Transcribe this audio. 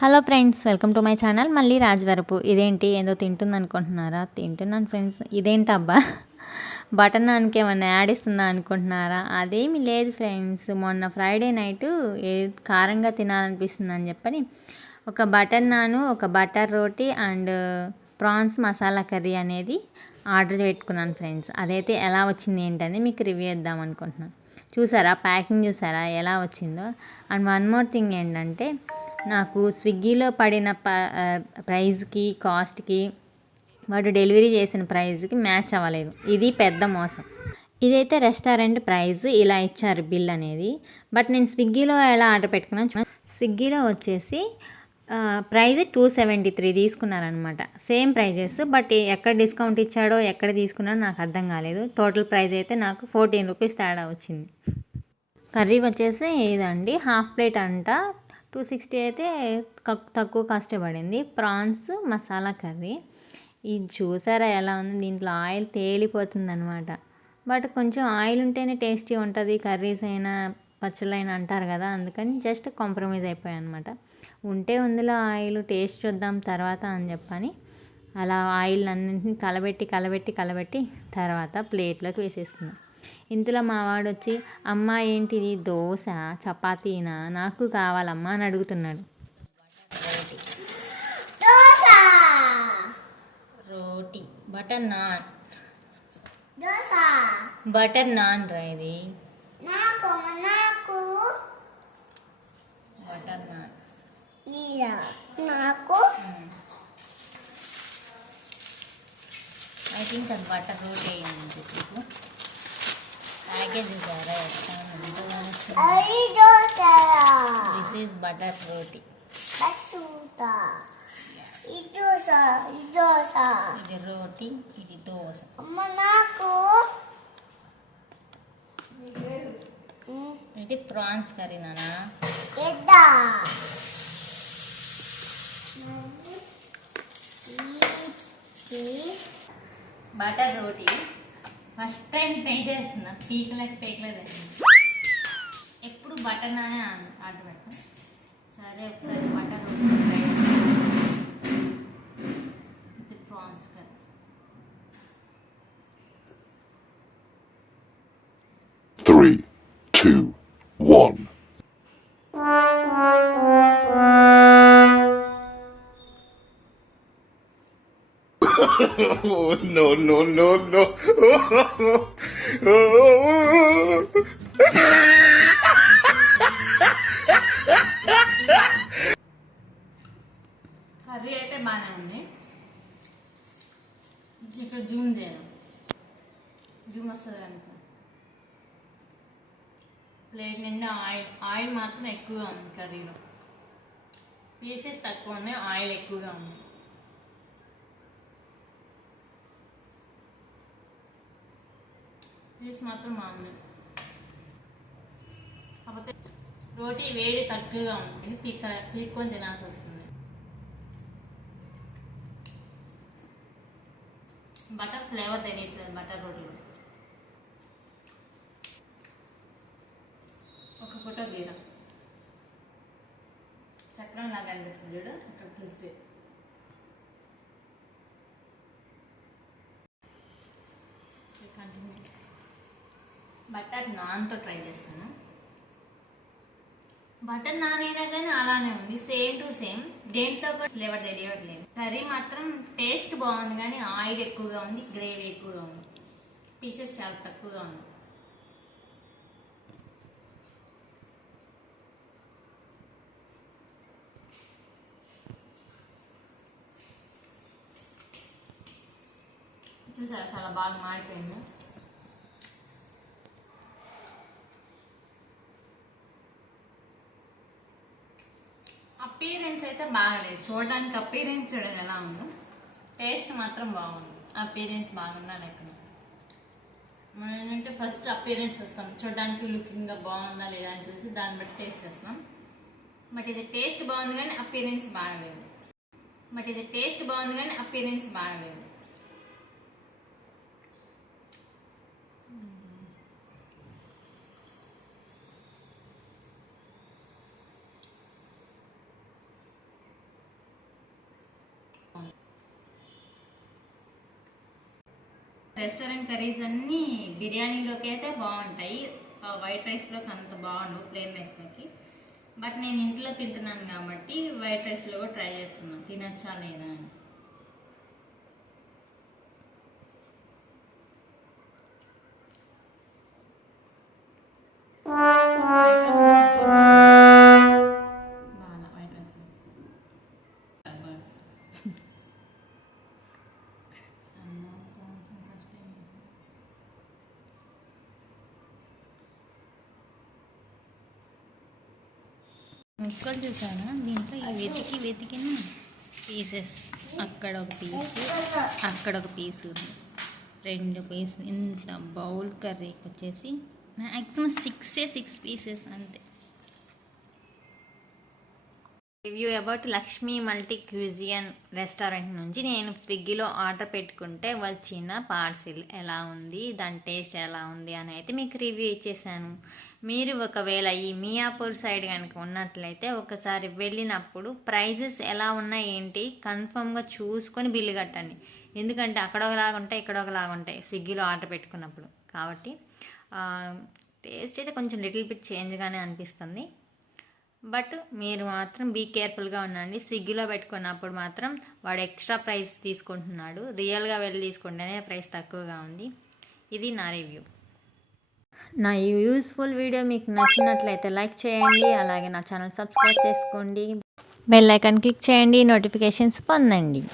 Hello friends, welcome to my channel. మళ్ళీ రాజవరపు. ఇదేంటి ఏదో తింటుంది అనుకుంటున్నారా? తింటున్నాను ఫ్రెండ్స్. ఇదేంటి అబ్బా, బటర్ నాన్కి ఏమన్నా యాడ్ ఇస్తుందా అనుకుంటున్నారా? అదేమి లేదు ఫ్రెండ్స్. మొన్న ఫ్రైడే నైట్ కారంగా తినాలనిపిస్తుంది అని చెప్పని ఒక బటర్ నాను, ఒక butter roti and prawns masala curry అనేది ఆర్డర్ పెట్టుకున్నాను ఫ్రెండ్స్. అదైతే ఎలా వచ్చింది ఏంటని మీకు రివ్యూ ఇద్దాం అనుకుంటున్నాను. చూసారా ప్యాకింగ్, చూసారా ఎలా వచ్చిందో? అండ్ వన్ మోర్ థింగ్ ఏంటంటే, నాకు స్విగ్గీలో పడిన ప్రైస్కి కాస్ట్కి వాడు డెలివరీ చేసిన ప్రైస్కి మ్యాచ్ అవ్వలేదు. ఇది పెద్ద మోసం. ఇదైతే రెస్టారెంట్ ప్రైస్ ఇలా ఇచ్చారు బిల్ అనేది. బట్ నేను స్విగ్గీలో ఎలా ఆర్డర్ పెట్టుకున్నాను, స్విగ్గీలో వచ్చేసి ప్రైజ్ 273 తీసుకున్నారనమాట. సేమ్ ప్రైజెస్, బట్ ఎక్కడ డిస్కౌంట్ ఇచ్చాడో ఎక్కడ తీసుకున్నాడో నాకు అర్థం కాలేదు. టోటల్ ప్రైస్ అయితే నాకు 14 రూపీస్ తేడా వచ్చింది. కర్రీ వచ్చేసి ఇదండి, హాఫ్ ప్లేట్ అంట 260 అయితే తక్కువ కాస్టే పడింది. Prawns masala curry. ఇది చూసారా ఎలా ఉంది? దీంట్లో ఆయిల్ తేలిపోతుంది అనమాట. బట్ కొంచెం ఆయిల్ ఉంటేనే టేస్టీ ఉంటుంది, కర్రీస్ అయినా పచ్చళ్ళు అయినా అంటారు కదా, అందుకని జస్ట్ కాంప్రమైజ్ అయిపోయాయి అనమాట. ఉంటే ఉందిలో ఆయిల్, టేస్ట్ చూద్దాం తర్వాత అని చెప్పని అలా ఆయిల్ అన్నింటినీ కలబెట్టి తర్వాత ప్లేట్లోకి వేసేసుకున్నాం. ఇంతలో మా వాడు వచ్చి, అమ్మ ఏంటిది దోశ చపాతీనా, నాకు కావాలమ్మా అని అడుగుతున్నాడు. రోటీ బటర్ నాన్, బటర్ నాన్ రా ఇది, బటర్ నాన్ నాకు. ఐ థింక్ అది బటర్ రోటీ అయ్యింది చెప్పు. ప్యాకేజ్ చూసారా? దిస్ ఈజ్ బటర్ రోటీ. ఇది రోటీ, ఇది దోశ. ఇది ప్రాన్స్ కర్రీ నానా. బటర్ రోటీ ఫస్ట్ టైం ట్రై చేస్తున్నా. పీకలేదు. ఎప్పుడు బటర్ నానే ఆర్డర్ పెట్టాం. సరే ఒకసారి బటర్ రోటీ ట్రై చేస్తాను. ఇది prawns curry. Three, two, one. Oh, no. Curry అయితే బాగానే ఉంది. ఇక్కడ జూమ్ చేయను, జూమ్ వస్తుంది కనుక. ప్లేట్ నిండా ఆయిల్ మాత్రం ఎక్కువగా ఉంది కర్రీలో. పీసెస్ తక్కువ ఉన్నాయి, ఆయిల్ ఎక్కువగా ఉంది. పీస్ మాత్రం బాగుంది. కాకపోతే రోటీ వేడి తక్కువగా ఉంటుంది, పీక్కొని తినాల్సి వస్తుంది. బటర్ ఫ్లేవర్ తెలియట్లేదు బటర్ రోటీలో. ఒక ఫోటో గీర చక్రం లాగా అనిపిస్తుంది చూడు, ఇక్కడ చూస్తే. కంటిన్యూ. బటర్ నాన్తో ట్రై చేస్తాను. బటర్ నాన్ అయినా కానీ అలానే ఉంది, సేమ్ టు సేమ్. దేంతో కూడా ఫ్లేవర్ తెలియట్లేదు. కర్రీ మాత్రం టేస్ట్ బాగుంది కానీ ఆయిల్ ఎక్కువగా ఉంది, గ్రేవీ ఎక్కువగా ఉంది, పీసెస్ చాలా తక్కువగా ఉంది. చూసారా చాలా బాగా మాడిపోయింది. అపీరెన్స్ అయితే బాగాలేదు, చూడడానికి అపీరెన్స్ చూడండి ఎలా ఉందో. టేస్ట్ మాత్రం బాగుంది. అపీరెన్స్ బాగుందా లేకుండా మనం ఏంటంటే ఫస్ట్ అపీరెన్స్ వస్తాం, చూడడానికి లుకింగ్గా బాగుందా లేదా అని చూసి దాన్ని బట్టి టేస్ట్ చేస్తాం. బట్ ఇది టేస్ట్ బాగుంది కానీ అపీరెన్స్ బాగలేదు. రెస్టారెంట్ కర్రీస్ అన్నీ బిర్యానీలోకి అయితే బాగుంటాయి, వైట్ రైస్లోకి అంత బాగుండవు, ప్లెయిన్ రైస్లోకి. బట్ నేను ఇంట్లో తింటున్నాను కాబట్టి వైట్ రైస్లో కూడా ట్రై చేస్తున్నాను, తినచ్చా లేదా అని. ముక్కలు చూసారా, దీంట్లో ఈ వెతికిన పీసెస్, అక్కడ ఒక పీసు, అక్కడ ఒక పీసు, 2 పీసులు. ఇంత బౌల్ కర్రీకి వచ్చేసి మ్యాక్సిమం 6 పీసెస్ అంతే. Review about Lakshmi multi cuisine restaurant నుంచి నేను స్విగ్గీలో ఆర్డర్ పెట్టుకుంటే వచ్చిన పార్సిల్ ఎలా ఉంది, దాని టేస్ట్ ఎలా ఉంది అని అయితే మీకు రివ్యూ ఇచ్చేసాను. మీరు ఒకవేళ ఈ మియాపూర్ సైడ్ కనుక ఉన్నట్లయితే ఒకసారి వెళ్ళినప్పుడు ప్రైజెస్ ఎలా ఉన్నాయి ఏంటి కన్ఫర్మ్గా చూసుకొని బిల్లు కట్టండి. ఎందుకంటే అక్కడ ఒకలాగా ఉంటాయి, ఇక్కడ ఒకలాగా ఉంటాయి స్విగ్గీలో ఆర్డర్ పెట్టుకున్నప్పుడు. కాబట్టి టేస్ట్ అయితే కొంచెం లిటిల్ బిట్ చేంజ్గానే అనిపిస్తుంది. బట్ మీరు మాత్రం బీ కేర్ఫుల్గా ఉండండి. స్విగ్గీలో పెట్టుకున్నప్పుడు మాత్రం వాడు ఎక్స్ట్రా ప్రైస్ తీసుకుంటున్నాడు, రియల్గా వెళ్ళి తీసుకుంటేనే ప్రైస్ తక్కువగా ఉంది. ఇది నా రివ్యూ. నా యూస్ఫుల్ వీడియో మీకు నచ్చినట్లయితే లైక్ చేయండి, అలాగే నా ఛానల్ సబ్స్క్రైబ్ చేసుకోండి, బెల్ ఐకాన్ క్లిక్ చేయండి, నోటిఫికేషన్స్ పొందండి.